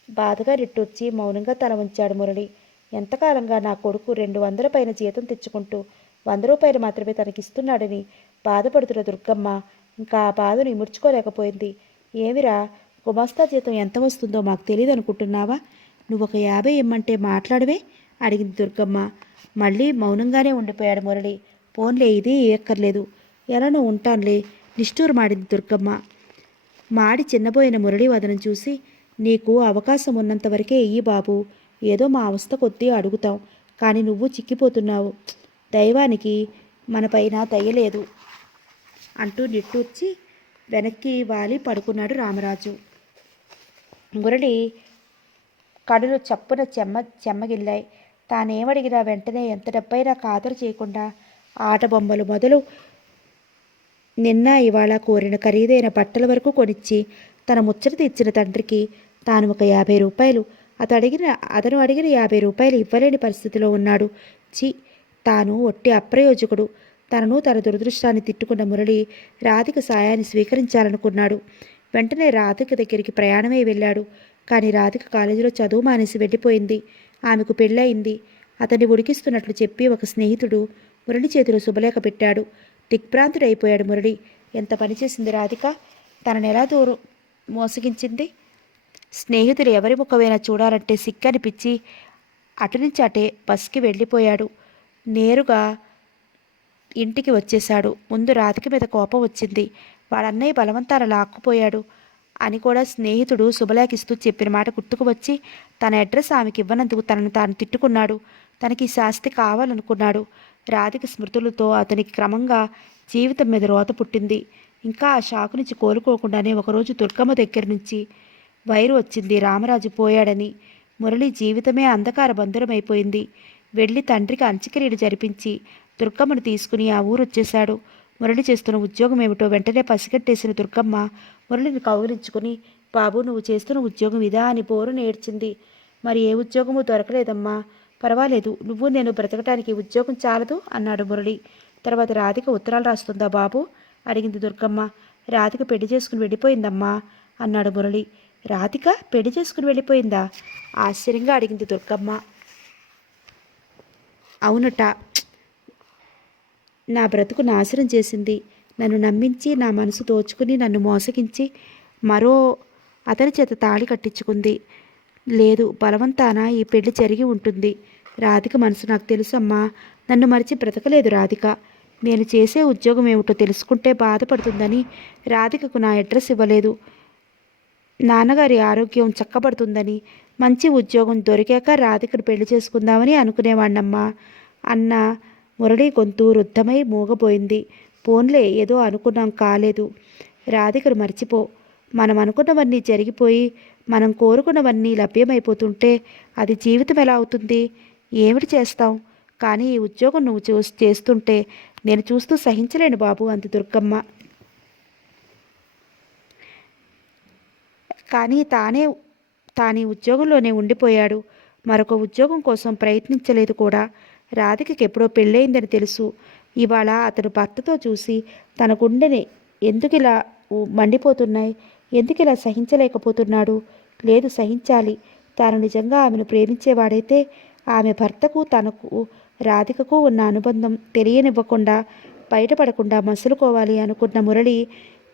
బాధగా నిట్టొచ్చి మౌనంగా తల ఉంచాడు మురళి. ఎంతకాలంగా నా కొడుకు 200 పైన జీతం తెచ్చుకుంటూ 100 రూపాయలు మాత్రమే తనకిస్తున్నాడని బాధపడుతున్న దుర్గమ్మ ఇంకా ఆ బాధను ఇముడ్చుకోలేకపోయింది. ఏమిరా, గుమాస్తా జీతం ఎంత వస్తుందో మాకు తెలియదు అనుకుంటున్నావా? నువ్వు ఒక 50 ఇమ్మంటే మాట్లాడవే అడిగింది దుర్గమ్మ. మళ్ళీ మౌనంగానే ఉండిపోయాడు మురళి. పోన్లే, ఇది ఎక్కర్లేదు, ఎలానో ఉంటానులే నిష్ఠూరు మాడింది దుర్గమ్మ. మాడి చిన్నబోయిన మురళి వదనం చూసి, నీకు అవకాశం ఉన్నంత వరకే ఇయ్యి బాబు, ఏదో మా అవస్థ కొద్దీ అడుగుతాం, కానీ నువ్వు చిక్కిపోతున్నావు, దైవానికి మనపైన దయ్యలేదు అంటూ నిట్టూర్చి వెనక్కి వాలి పడుకున్నాడు రామరాజు. మురళి కడులు చప్పున చెమ్మగిల్లాయి. తానేమడిగినా వెంటనే ఎంత డబ్బైనా ఖాతరు చేయకుండా ఆట బొమ్మలు మొదలు నిన్న ఇవాళ కోరిన ఖరీదైన బట్టల వరకు కొనిచ్చి తన ముచ్చట తీర్చిన తండ్రికి తాను ఒక 50 రూపాయలు అతను అడిగిన 50 రూపాయలు ఇవ్వలేని పరిస్థితిలో ఉన్నాడు. తాను ఒట్టి అప్రయోజకుడు. తనను తన దురదృష్టాన్ని తిట్టుకున్న మురళి రాధిక సాయాన్ని స్వీకరించాలనుకున్నాడు. వెంటనే రాధిక దగ్గరికి ప్రయాణమై వెళ్ళాడు. కానీ రాధిక కాలేజీలో చదువు మానేసి వెళ్ళిపోయింది. ఆమెకు పెళ్ళయింది. అతన్ని ఉడికిస్తున్నట్లు చెప్పి ఒక స్నేహితుడు మురళి చేతిలో శుభలేఖ పెట్టాడు. దిగ్భ్రాంతుడైపోయాడు మురళి. ఎంత పనిచేసింది రాధిక, తననెలా దూరం మోసగించింది. స్నేహితులు ఎవరి ముఖమైనా చూడాలంటే సిక్కనిపించి అటు నుంచి అటే బస్కి వెళ్ళిపోయాడు. నేరుగా ఇంటికి వచ్చేశాడు. ముందు రాధిక మీద కోపం వచ్చింది. వాడన్నయ్య బలవంతాన లాక్కుపోయాడు అని కూడా స్నేహితుడు శుభలేఖిస్తూ చెప్పిన మాట గుర్తుకు వచ్చి తన అడ్రస్ ఆమెకి ఇవ్వనందుకు తనను తాను తిట్టుకున్నాడు. తనకి శాస్తి కావాలనుకున్నాడు. రాధిక స్మృతులతో అతనికి క్రమంగా జీవితం మీద రోత పుట్టింది. ఇంకా ఆ షాకు నుంచి కోలుకోకుండానే ఒకరోజు దుర్గమ్మ దగ్గర నుంచి వైరు వచ్చింది రామరాజు పోయాడని. మురళి జీవితమే అంధకార బంధురమైపోయింది. వెళ్ళి తండ్రికి అంత్యక్రియలు జరిపించి దుర్గమ్మను తీసుకుని ఆ ఊరు వచ్చేశాడు. మురళి చేస్తున్న ఉద్యోగం ఏమిటో వెంటనే పసిగట్టేసిన దుర్గమ్మ మురళిని కౌగిలించుకుని, బాబు నువ్వు చేస్తున్న ఉద్యోగం ఇదా అని బోరున ఏడ్చింది. మరి ఏ ఉద్యోగము దొరకలేదమ్మా, పర్వాలేదు, నువ్వు నేను బ్రతకటానికి ఉద్యోగం చాలదు అన్నాడు మురళి. తర్వాత రాధిక ఉత్తరాలు రాస్తుందా బాబు అడిగింది దుర్గమ్మ. రాధిక పెళ్లి చేసుకుని వెళ్ళిపోయిందమ్మా అన్నాడు మురళి. రాధిక పెళ్లి చేసుకుని వెళ్ళిపోయిందా ఆశ్చర్యంగా అడిగింది దుర్గమ్మ. అవునట, నా బ్రతుకు నాశనం చేసింది. నన్ను నమ్మించి నా మనసు దోచుకుని నన్ను మోసగించి మరో అతని చేత తాళి కట్టించుకుంది. లేదు, బలవంతాన ఈ పెళ్లి జరిగి ఉంటుంది. రాధిక మనసు నాకు తెలుసమ్మా. నన్ను మరిచి బ్రతకలేదు రాధిక. నేను చేసే ఉద్యోగం ఏమిటో తెలుసుకుంటే బాధపడుతుందని రాధికకు నా అడ్రస్ ఇవ్వలేదు. నాన్నగారి ఆరోగ్యం చక్కబడుతుందని, మంచి ఉద్యోగం దొరికాక రాధికను పెళ్లి చేసుకుందామని అనుకునేవాణ్ణమ్మా అన్న మురళి గొంతు రుద్ధమై మూగపోయింది. పోన్లే, ఏదో అనుకున్నాం, కాలేదు. రాధికను మర్చిపో. మనం అనుకున్నవన్నీ జరిగిపోయి మనం కోరుకున్నవన్నీ లభ్యమైపోతుంటే అది జీవితం ఎలా అవుతుంది? ఏమిటి చేస్తాం? కానీ ఈ ఉద్యోగం నువ్వు చేస్తుంటే నేను చూస్తూ సహించలేను బాబు అంది దుర్గమ్మ. కానీ తానీ ఉద్యోగంలోనే ఉండిపోయాడు. మరొక ఉద్యోగం కోసం ప్రయత్నించలేదు కూడా. రాధికకి ఎప్పుడో పెళ్ళయిందని తెలుసు. ఇవాళ అతను భర్తతో చూసి తన గుండెని ఎందుకిలా మండిపోతున్నాయి, ఎందుకిలా సహించలేకపోతున్నాడు? లేదు, సహించాలి. తాను నిజంగా ఆమెను ప్రేమించేవాడైతే ఆమె భర్తకు తనకు రాధికకు ఉన్న అనుబంధం తెలియనివ్వకుండా బయటపడకుండా మసులుకోవాలి అనుకున్న మురళి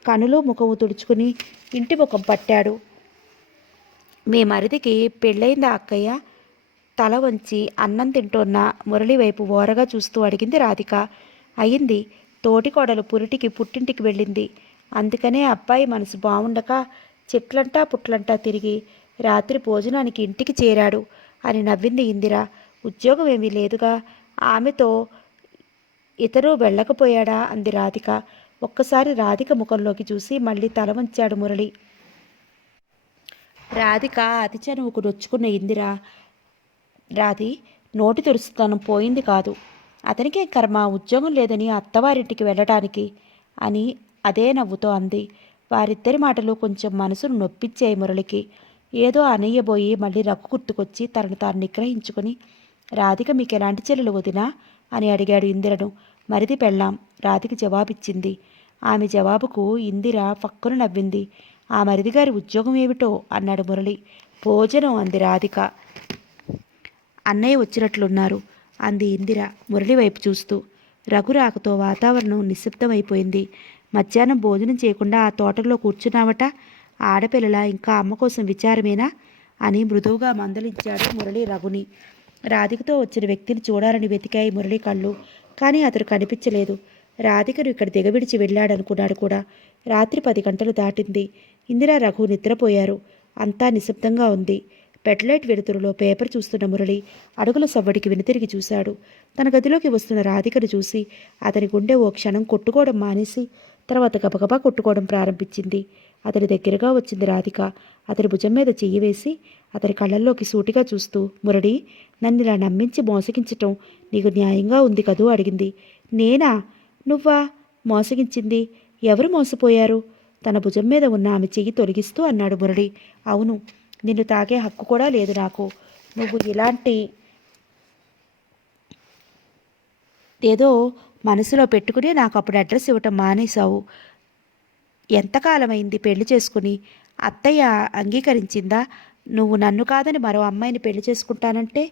కనులు ముఖము తుడుచుకుని ఇంటి ముఖం పట్టాడు. మీ మరిదికి పెళ్ళైందా అక్కయ్య? తల వంచి అన్నం తింటున్న మురళి వైపు ఓరగా చూస్తూ అడిగింది రాధిక. అయింది. తోటికోడలు పుట్టింటికి వెళ్ళింది. అందుకనే అబ్బాయి మనసు బాగుండక చెట్లంటా పుట్లంటా తిరిగి రాత్రి భోజనానికి ఇంటికి చేరాడు అని నవ్వింది ఇందిర. ఉద్యోగం ఏమీ లేదుగా, ఆమెతో ఇతరు వెళ్ళకపోయాడా అంది రాధిక. ఒక్కసారి రాధిక ముఖంలోకి చూసి మళ్ళీ తల వంచాడు మురళి. రాధిక అతి చనువుకు నొచ్చుకున్న ఇందిర, రాధి నోటి తురుస్తుతనం పోయింది కాదు. అతనికే కర్మ, ఉద్యోగం లేదని అత్తవారింటికి వెళ్ళటానికి అని అదే నవ్వుతో అంది. వారిద్దరి మాటలు కొంచెం మనసును నొప్పించాయి మురళికి. ఏదో అనయ్యబోయి మళ్ళీ రగ్గు గుర్తుకొచ్చి తనను తాను నిగ్రహించుకుని, రాధిక మీకు ఎలాంటి చెల్లెలు వదినా అని అడిగాడు ఇందిరను. మరిది పెళ్ళాం రాధిక జవాబిచ్చింది. ఆమె జవాబుకు ఇందిర పక్కన నవ్వింది. ఆ మరిదిగారి ఉద్యోగం ఏమిటో అన్నాడు మురళి. భోజనం అంది రాధిక. అన్నయ్య వచ్చినట్లున్నారు అంది ఇందిర మురళి వైపు చూస్తూ. రఘురాకతో వాతావరణం నిశ్శబ్దమైపోయింది. మధ్యాహ్నం భోజనం చేయకుండా ఆ తోటలో కూర్చున్నావట, ఆడపిల్లల ఇంకా అమ్మ కోసం విచారమేనా అని మృదువుగా మందలించాడు మురళి రఘుని. రాధికతో వచ్చిన వ్యక్తిని చూడాలని వెతికాయి మురళి కళ్ళు. కానీ అతడు కనిపించలేదు. రాధికను ఇక్కడ దిగవిడిచి వెళ్ళాడనుకున్నాడు కూడా. రాత్రి 10 గంటలు దాటింది. ఇందిరా రఘు నిద్రపోయారు. అంతా నిశ్శబ్దంగా ఉంది. బెడ్లైట్ వెలుతురులో పేపర్ చూస్తున్న మురళి అడుగుల సవ్వడికి వెనుతిరిగి చూశాడు. తన గదిలోకి వస్తున్న రాధికను చూసి అతని గుండె ఓ క్షణం కొట్టుకోవడం మానేసి తర్వాత గబగబా కొట్టుకోవడం ప్రారంభించింది. అతని దగ్గరగా వచ్చింది రాధిక. అతని భుజం మీద చెయ్యి వేసి అతని కళ్ళల్లోకి సూటిగా చూస్తూ, మురళి, నన్ను ఇలా నమ్మించి మోసగించటం నీకు న్యాయంగా ఉంది కదూ అడిగింది. నేనా? నువ్వా మోసగించింది? ఎవరు మోసపోయారు? తన భుజం మీద ఉన్న ఆమె చెయ్యి తొలగిస్తూ అన్నాడు మురళి. అవును, నిన్ను తాకే హక్కు కూడా లేదు నాకు. నువ్వు ఇలాంటి ఏదో మనసులో పెట్టుకుని నాకు అప్పుడు అడ్రస్ ఇవ్వటం మానేశావు. ఎంతకాలమైంది పెళ్లి చేసుకుని? అత్తయ్య అంగీకరించిందా? నువ్వు నన్ను కాదని మరో అమ్మాయిని పెళ్లి చేసుకుంటానంటే?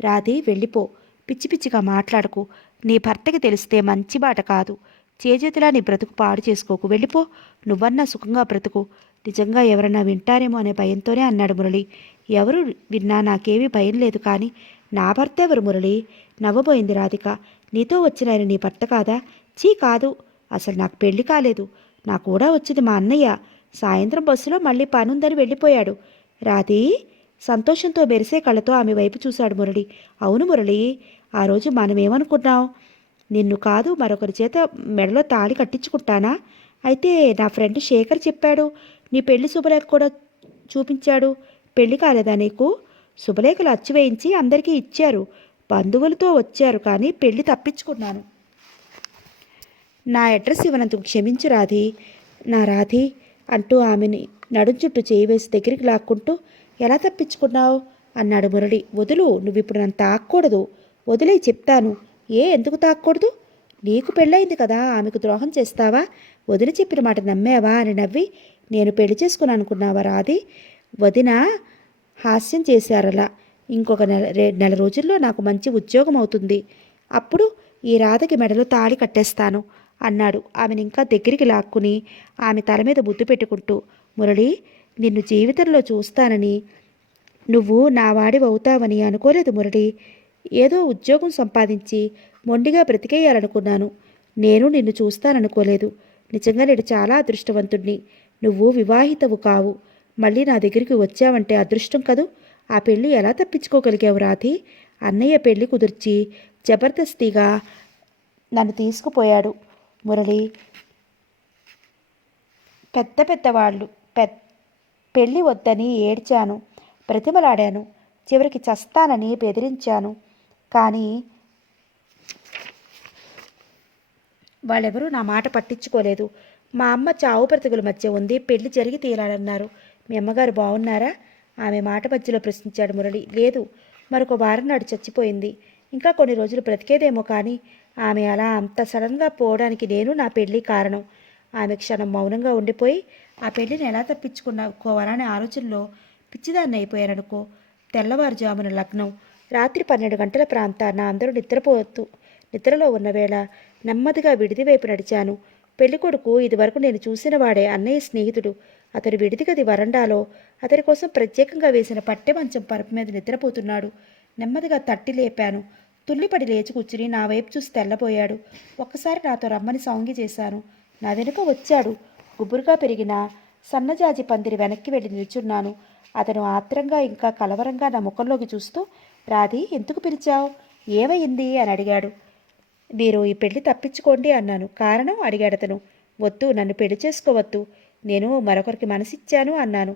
రాధి, వెళ్ళిపో. పిచ్చి పిచ్చిగా మాట్లాడకు. నీ భర్తకి తెలిస్తే మంచి బాట కాదు. చేజేతిలా నీ బ్రతుకు పాడు చేసుకోకు. వెళ్ళిపో. నువ్వన్నా సుఖంగా బ్రతుకు. నిజంగా ఎవరన్నా వింటారేమో అనే భయంతోనే అన్నాడు మురళి. ఎవరు విన్నా నాకేమీ భయం లేదు, కానీ నా భర్త ఎవరు మురళి? నవ్వబోయింది రాధిక. నీతో వచ్చిన ఆయన నీ భర్త కాదా? చీ, కాదు. అసలు నాకు పెళ్లి కాలేదు. నా కూడా వచ్చింది మా అన్నయ్య. సాయంత్రం బస్సులో మళ్ళీ పనుందని వెళ్ళిపోయాడు. రాధి, సంతోషంతో మెరిసే కళ్ళతో ఆమె వైపు చూశాడు మురళి. అవును మురళి, ఆ రోజు మనమేమనుకున్నాం? నిన్ను కాదు మరొకరి చేత మెడలో తాళి కట్టించుకుంటానా? అయితే నా ఫ్రెండ్ శేఖర్ చెప్పాడు, నీ పెళ్లి శుభలేఖ కూడా చూపించాడు. పెళ్లి కాలేదా నీకు? శుభలేఖలు అచ్చు వేయించి అందరికీ ఇచ్చారు. బంధువులతో వచ్చారు, కానీ పెళ్లి తప్పించుకున్నాను. నా అడ్రస్ ఇవ్వనందుకు క్షమించు రాధి, నా రాధి అంటూ ఆమెని నడుం చుట్టూ చేయి వేసి దగ్గరికి లాక్కుంటూ, ఎలా తప్పించుకున్నావు అన్నాడు మురళి. వదులు, నువ్విప్పుడు నన్ను తాక్కూడదు. వదిలే చెప్తాను. ఎందుకు తాక్కూడదు? నీకు పెళ్ళయింది కదా, ఆమెకు ద్రోహం చేస్తావా? వదిలి చెప్పిన మాట నమ్మావా అని నవ్వి, నేను పెళ్లి చేసుకుని అనుకున్నావా రాధి? వదిన హాస్యం చేశారలా. ఇంకొక నెల రోజుల్లో నాకు మంచి ఉద్యోగం అవుతుంది. అప్పుడు ఈ రాధకి మెడలో తాళి కట్టేస్తాను అన్నాడు ఆమెను ఇంకా దగ్గరికి లాక్కుని ఆమె తల మీద ముద్దు పెట్టుకుంటూ. మురళి, నిన్ను జీవితంలో చూస్తానని, నువ్వు నా వాడివవుతావని అనుకోలేదు మురళి. ఏదో ఉద్యోగం సంపాదించి మొండిగా బ్రతికేయాలనుకున్నాను. నేను నిన్ను చూస్తాననుకోలేదు. నిజంగా నేను చాలా అదృష్టవంతుణ్ణి. నువ్వు వివాహితవు కావు. మళ్ళీ నా దగ్గరికి వచ్చావంటే అదృష్టం కదూ. ఆ పెళ్ళి ఎలా తప్పించుకోగలిగావు రాధి? అన్నయ్య పెళ్లి కుదిర్చి జబర్దస్తిగా నన్ను తీసుకుపోయాడు మురళి. పెద్దవాళ్ళు పెళ్ళి వద్దని ఏడ్చాను, బ్రతిమలాడాను, చివరికి చస్తానని బెదిరించాను. కానీ వాళ్ళెవరూ నా మాట పట్టించుకోలేదు. మా అమ్మ చావు బ్రతుకుల మధ్య ఉంది, పెళ్లి జరిగి తీరాలన్నారు. మీ అమ్మగారు బాగున్నారా? ఆమె మాట మధ్యలో ప్రశ్నించాడు మురళి. లేదు, మరొక వారం నాడు చచ్చిపోయింది. ఇంకా కొన్ని రోజులు బ్రతికేదేమో, కానీ ఆమె అలా అంత సడన్గా పోవడానికి నేను నా పెళ్ళి కారణం. ఆమె క్షణం మౌనంగా ఉండిపోయి, ఆ పెళ్లిని ఎలా తప్పించుకోవాలనే ఆలోచనలో పిచ్చిదాన్ని అయిపోయాననుకో. తెల్లవారుజామున లగ్నం. రాత్రి 12 గంటల ప్రాంతాన అందరూ నిద్రలో ఉన్న వేళ నెమ్మదిగా విడిది వైపు నడిచాను. పెళ్ళికొడుకు ఇదివరకు నేను చూసిన వాడే, అన్నయ్య స్నేహితుడు. అతడు విడిది గది వరండాలో అతడి కోసం ప్రత్యేకంగా వేసిన పట్టె మంచం పరుపు మీద నిద్రపోతున్నాడు. నెమ్మదిగా తట్టి లేపాను. తుల్లిపడి లేచి కూర్చుని నా వైపు చూసి తెల్లబోయాడు. ఒక్కసారి నాతో రమ్మని సౌంగి చేశాను. నా వెనుక వచ్చాడు. గుబురుగా పెరిగిన సన్నజాజి పందిరి వెనక్కి వెళ్ళి నిల్చున్నాను. అతను ఆత్రంగా ఇంకా కలవరంగా నా ముఖంలోకి చూస్తూ, రాధి, ఎందుకు పిలిచావు? ఏమైంది అని అడిగాడు. మీరు ఈ పెళ్లి తప్పించుకోండి అన్నాను. కారణం అడిగాడు అతను. వద్దు, నన్ను పెళ్లి చేసుకోవద్దు. నేను మరొకరికి మనసిచ్చాను అన్నాను.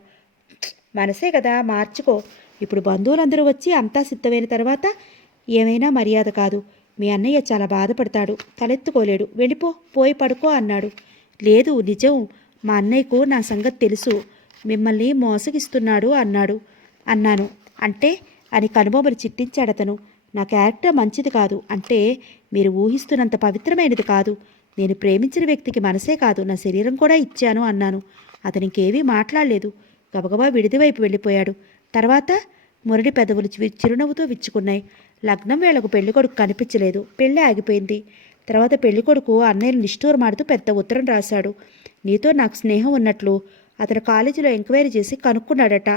మనసే కదా, మార్చుకో. ఇప్పుడు బంధువులందరూ వచ్చి అంతా సిద్ధమైన తర్వాత ఏమైనా మర్యాద కాదు. మీ అన్నయ్య చాలా బాధపడతాడు, తలెత్తుకోలేడు. వెళ్ళిపో, పోయి పడుకో అన్నాడు. లేదు, నిజం. మా అన్నయ్యకు నా సంగతి తెలుసు. మిమ్మల్ని మోసగిస్తున్నాడు అన్నాను. అంటే అని కనుబొమ్మలు చిట్టించాడతను. నా క్యారెక్టర్ మంచిది కాదు, అంటే మీరు ఊహిస్తున్నంత పవిత్రమైనది కాదు. నేను ప్రేమించిన వ్యక్తికి మనసే కాదు, నా శరీరం కూడా ఇచ్చాను అన్నాను. అతనికేవీ మాట్లాడలేదు. గబగబా విడిది వైపు వెళ్ళిపోయాడు. తర్వాత మురళి పెదవులు చిరునవ్వుతో విచ్చుకున్నాయి. లగ్నం వేళకు పెళ్ళికొడుకు కనిపించలేదు. పెళ్ళి ఆగిపోయింది. తర్వాత పెళ్ళికొడుకు అన్నయ్యను నిష్ఠూరమాడుతూ పెద్ద ఉత్తరం రాశాడు. నీతో నాకు స్నేహం ఉన్నట్లు అతను కాలేజీలో ఎంక్వైరీ చేసి కనుక్కున్నాడట.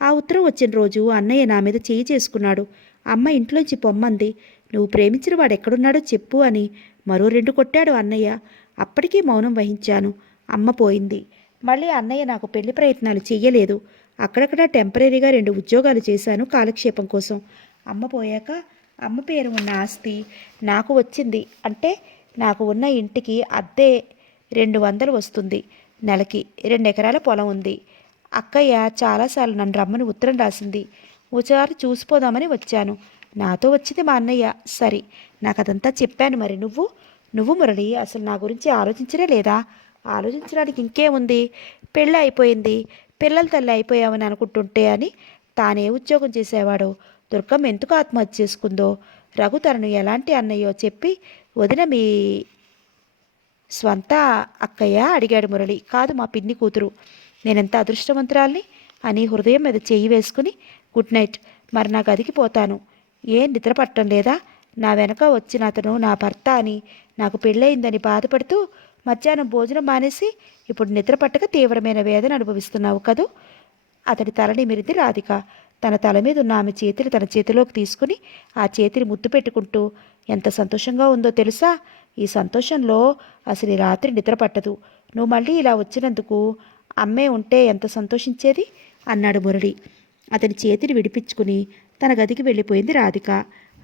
ఆ ఉత్తరం వచ్చిన రోజు అన్నయ్య నా మీద చేయి చేసుకున్నాడు. అమ్మ ఇంట్లోంచి పొమ్మంది. నువ్వు ప్రేమించిన వాడు ఎక్కడున్నాడో చెప్పు అని మరో 2 కొట్టాడు అన్నయ్య. అప్పటికీ మౌనం వహించాను. అమ్మ పోయింది. మళ్ళీ అన్నయ్య నాకు పెళ్లి ప్రయత్నాలు చెయ్యలేదు. అక్కడక్కడ టెంపరీగా 2 ఉద్యోగాలు చేశాను కాలక్షేపం కోసం. అమ్మ పోయాక అమ్మ పేరు ఉన్న ఆస్తి నాకు వచ్చింది. అంటే నాకు ఉన్న ఇంటికి అద్దె 200 వస్తుంది. నెలకి 2 ఎకరాల పొలం ఉంది. అక్కయ్య చాలాసార్లు నన్ను రమ్మని ఉత్తరం రాసింది. ఓసారి చూసిపోదామని వచ్చాను. నాతో వచ్చింది మా అన్నయ్య. సరే, నాకు అదంతా చెప్పాను. మరి నువ్వు మురళి అసలు నా గురించి ఆలోచించనే లేదా? ఆలోచించడానికి ఇంకేముంది? పెళ్ళి అయిపోయింది, పిల్లల తల్లి అయిపోయామని అనుకుంటుంటే అని. తానే ఉద్యోగం చేసేవాడో, దుర్గమ్మ ఎందుకు ఆత్మహత్య చేసుకుందో, రఘు తనను ఎలాంటి అన్నయ్యో చెప్పి, వదిన మీ స్వంత అక్కయ్య అడిగాడు మురళి. కాదు, మా పిన్ని కూతురు. నేనెంత అదృష్టవంతురాల్ని అని హృదయం మీద చెయ్యి వేసుకుని, గుడ్ నైట్, మరి నా గదికి పోతాను. ఏం నిద్ర పట్టడం లేదా? నా వెనక వచ్చిన అతను నా భర్త అని, నాకు పెళ్ళయిందని బాధపడుతూ మధ్యాహ్నం భోజనం మానేసి ఇప్పుడు నిద్ర పట్టక తీవ్రమైన వేదన అనుభవిస్తున్నావు కదూ. అతడి తల నిమిరింది రాధిక. తన తల మీద ఉన్న ఆమె చేతిని తన చేతిలోకి తీసుకుని ఆ చేతిని ముద్దు పెట్టుకుంటూ, ఎంత సంతోషంగా ఉందో తెలుసా? ఈ సంతోషంలో అసలు ఈ రాత్రి నిద్ర పట్టదు. నువ్వు మళ్ళీ ఇలా వచ్చినందుకు అమ్మే ఉంటే ఎంత సంతోషించేది అన్నాడు మురళి. అతని చేతిని విడిపించుకుని తన గదికి వెళ్ళిపోయింది రాధిక.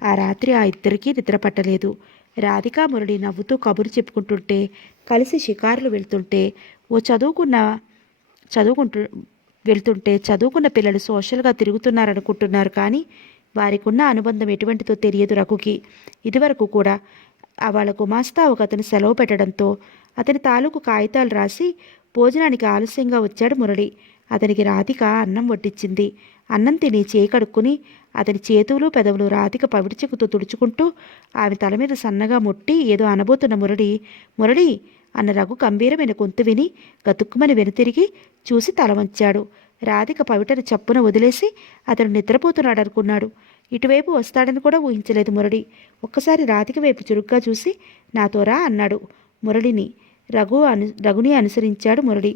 ఆ రాత్రి ఆ ఇద్దరికీ నిద్ర పట్టలేదు. రాధిక మురళి నవ్వుతూ కబురు చెప్పుకుంటుంటే, కలిసి షికారులు వెళ్తుంటే, చదువుకుంటూ చదువుకున్న పిల్లలు సోషల్గా తిరుగుతున్నారనుకుంటున్నారు, కానీ వారికి ఉన్న అనుబంధం ఎటువంటిదో తెలియదు రఘుకి. ఇదివరకు కూడా వాళ్ళ గుమాస్తా ఒక అతను సెలవు పెట్టడంతో అతని తాలూకు కాగితాలు రాసి భోజనానికి ఆలస్యంగా వచ్చాడు మురళి. అతనికి రాధిక అన్నం వడ్డించింది. అన్నం తిని చేయి కడుక్కుని అతని చేతులు పెదవులు రాధిక పవిడి చెక్కుతో తుడుచుకుంటూ ఆమె తల మీద సన్నగా ముట్టి ఏదో అనబోతున్న మురళి మురళి అన్న రఘు గంభీరమైన గొంతు విని గతుక్కుమని వెనుతిరిగి చూసి తల వంచాడు. రాధిక పవిటను చప్పున వదిలేసి అతను నిద్రపోతున్నాడనుకున్నాడు. ఇటువైపు వస్తాడని కూడా ఊహించలేదు మురళి. ఒక్కసారి రాధిక వైపు చురుగ్గా చూసి నాతోరా అన్నాడు మురళిని. రఘుని అనుసరించాడు మురళి.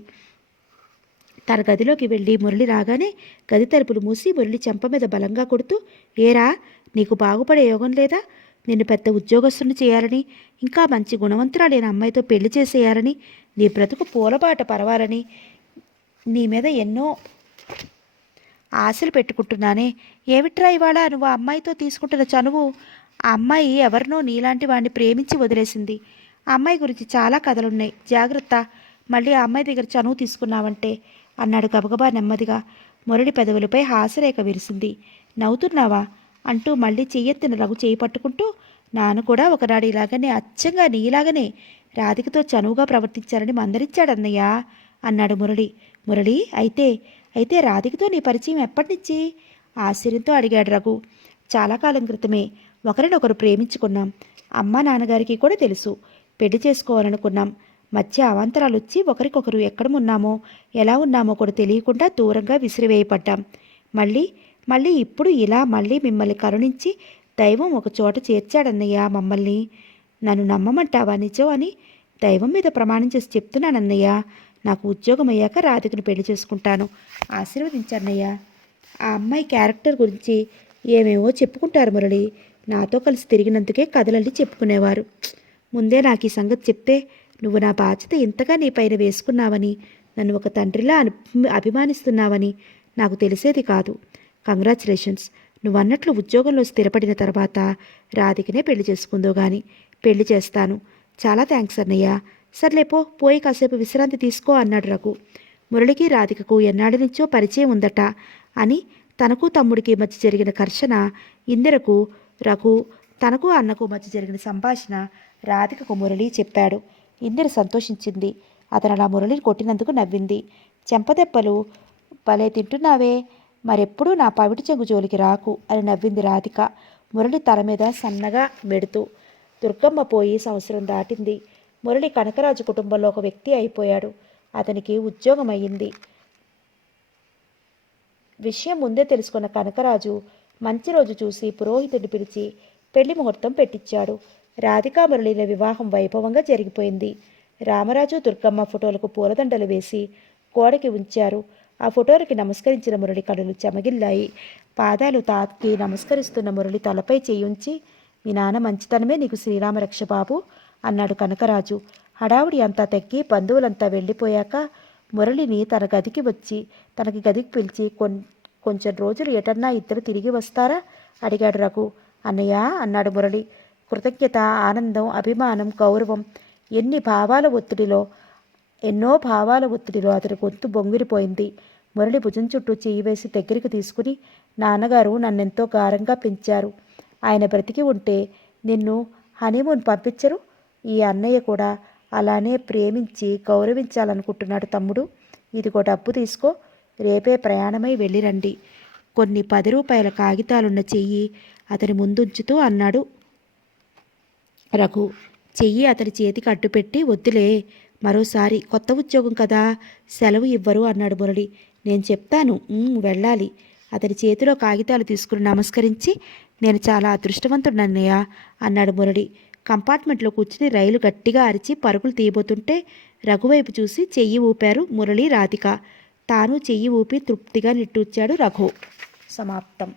తన గదిలోకి వెళ్ళి మురళి రాగానే గది తలుపులు మూసి మురళి చెంప మీద బలంగా కొడుతూ, ఏరా నీకు బాగుపడే యోగం లేదా? నిన్ను పెద్ద ఉద్యోగస్తుని చేయాలని, ఇంకా మంచి గుణవంతురాలైన అమ్మాయితో పెళ్లి చేసేయాలని, నీ బ్రతుకు పూలబాట పరవాలని నీ మీద ఎన్నో ఆశలు పెట్టుకుంటున్నానే. ఏమిట్రా ఇవాళ నువ్వు ఆ అమ్మాయితో తీసుకుంటున్న చనువు? ఆ అమ్మాయి ఎవరినో నీలాంటి వాడిని ప్రేమించి వదిలేసింది. ఆ అమ్మాయి గురించి చాలా కథలున్నాయి, జాగ్రత్త. మళ్ళీ ఆ అమ్మాయి దగ్గర చనువు తీసుకున్నావంటే అన్నాడు గబగబా నెమ్మదిగా. మురళి పెదవులపై హాస్యరేఖ విరిసింది. నవ్వుతున్నావా అంటూ మళ్ళీ చెయ్యెత్తిన రఘు చేయి పట్టుకుంటూ, నాన్న కూడా ఒకనాడు ఇలాగనే అచ్చంగా నీలాగనే రాధికతో చనువుగా ప్రవర్తించారని మందరించాడన్నయ్య అన్నాడు మురళి. మురళి అయితే రాధికతో నీ పరిచయం ఎప్పటినుంచి? ఆశ్చర్యంతో అడిగాడు రఘు. చాలా కాలం క్రితమే. ఒకరినొకరు ప్రేమించుకున్నాం. అమ్మ నాన్నగారికి కూడా తెలుసు. పెళ్లి చేసుకోవాలనుకున్నాం. మధ్య అవాంతరాలు వచ్చి ఒకరికొకరు ఎక్కడమున్నామో ఎలా ఉన్నామో కూడా తెలియకుండా దూరంగా విసిరివేయపడ్డాం. మళ్ళీ ఇప్పుడు ఇలా మళ్ళీ మిమ్మల్ని కరుణించి దైవం ఒక చోట చేర్చాడన్నయ్య మమ్మల్ని. నన్ను నమ్మమంటావా నిజం అని? దైవం మీద ప్రమాణం చేసి చెప్తున్నానన్నయ్య. నాకు ఉద్యోగం అయ్యాక రాధికను పెళ్లి చేసుకుంటాను. ఆశీర్వదించన్నయ్య. ఆ అమ్మాయి క్యారెక్టర్ గురించి ఏమేమో చెప్పుకుంటారు మురళి. నాతో కలిసి తిరిగినందుకే కథలల్లి చెప్పుకునేవారు. ముందే నాకు ఈ సంగతి చెప్తే నువ్వు నా బాధ్యత ఇంతగా నీ పైన వేసుకున్నావని, నన్ను ఒక తండ్రిలా అభిమానిస్తున్నావని నాకు తెలిసేది కాదు. కంగ్రాచులేషన్స్. నువ్వన్నట్లు ఉద్యోగంలో స్థిరపడిన తర్వాత రాధికనే పెళ్లి చేసుకుందో గాని పెళ్లి చేస్తాను. చాలా థ్యాంక్స్ అన్నయ్య. సర్లేపో, పోయి కాసేపు విశ్రాంతి తీసుకో అన్నాడు రఘు. మురళికి రాధికకు ఎన్నాడి నుంచో పరిచయం ఉందట అని, తనకు తమ్ముడికి మధ్య జరిగిన ఘర్షణ ఇందిరకు, రఘు తనకు అన్నకు మధ్య జరిగిన సంభాషణ రాధికకు మురళి చెప్పాడు. ఇందిర సంతోషించింది. అతను అలా మురళిని కొట్టినందుకు నవ్వింది. చెంపదెప్పలు భలే తింటున్నావే, మరెప్పుడూ నా పవిటి చెంగు జోలికి రాకు అని నవ్వింది రాధిక మురళి తల మీద సన్నగా మెడుతూ. దుర్గమ్మ పోయి సంవత్సరం దాటింది. మురళి కనకరాజు కుటుంబంలో ఒక వ్యక్తి అయిపోయాడు. అతనికి ఉద్యోగం అయ్యింది. విషయం ముందే తెలుసుకున్న కనకరాజు మంచి రోజు చూసి పురోహితుడిని పిలిచి పెళ్లి ముహూర్తం పెట్టించాడు. రాధికా మురళిల వివాహం వైభవంగా జరిగిపోయింది. రామరాజు దుర్గమ్మ ఫోటోలకు పూలదండలు వేసి గోడకి ఉంచారు. ఆ ఫోటోలకి నమస్కరించిన మురళి కనులు చెమగిల్లాయి. పాదాలు తాకి నమస్కరిస్తున్న మురళి తలపై చేయుంచి, మీ నాన్న మంచితనమే నీకు శ్రీరామరక్ష బాబు అన్నాడు కనకరాజు. హడావుడి అంతా తగ్గి బంధువులంతా వెళ్ళిపోయాక మురళిని తనకి గదికి పిలిచి, కొంచెం రోజులు ఎటన్నా ఇద్దరు తిరిగి వస్తారా అడిగాడు రఘు. అన్నయ్య అన్నాడు మురళి. కృతజ్ఞత, ఆనందం, అభిమానం, గౌరవం ఎన్నో భావాల ఒత్తిడిలో అతని గొంతు బొంగిరిపోయింది. మురళి భుజం చుట్టూ చెయ్యి వేసి దగ్గరికి తీసుకుని, నాన్నగారు నన్నెంతో గారంగా పెంచారు. ఆయన బ్రతికి ఉంటే నిన్ను హనీమూన్ పంపించరు. ఈ అన్నయ్య కూడా అలానే ప్రేమించి గౌరవించాలనుకుంటున్నాడు తమ్ముడు. ఇదిగో డబ్బు తీసుకో, రేపే ప్రయాణమై వెళ్ళిరండి. కొన్ని 10 రూపాయల కాగితాలున్న చెయ్యి అతని ముందుంచుతూ అన్నాడు రఘు. చెయ్యి అతని చేతికి అడ్డుపెట్టి, వద్దులే, మరోసారి కొత్త ఉద్యోగం కదా, సెలవు ఇవ్వరు అన్నాడు మురళి. నేను చెప్తాను, వెళ్ళాలి. అతని చేతిలో కాగితాలు తీసుకుని నమస్కరించి, నేను చాలా అదృష్టవంతుడన్నయ్య అన్నాడు మురళి. కంపార్ట్మెంట్లో కూర్చుని రైలు గట్టిగా అరిచి పరుగులు తీయబోతుంటే రఘువైపు చూసి చెయ్యి ఊపారు మురళి, రాధిక. తాను చెయ్యి ఊపి తృప్తిగా నిట్టూర్చాడు రఘు. సమాప్తం.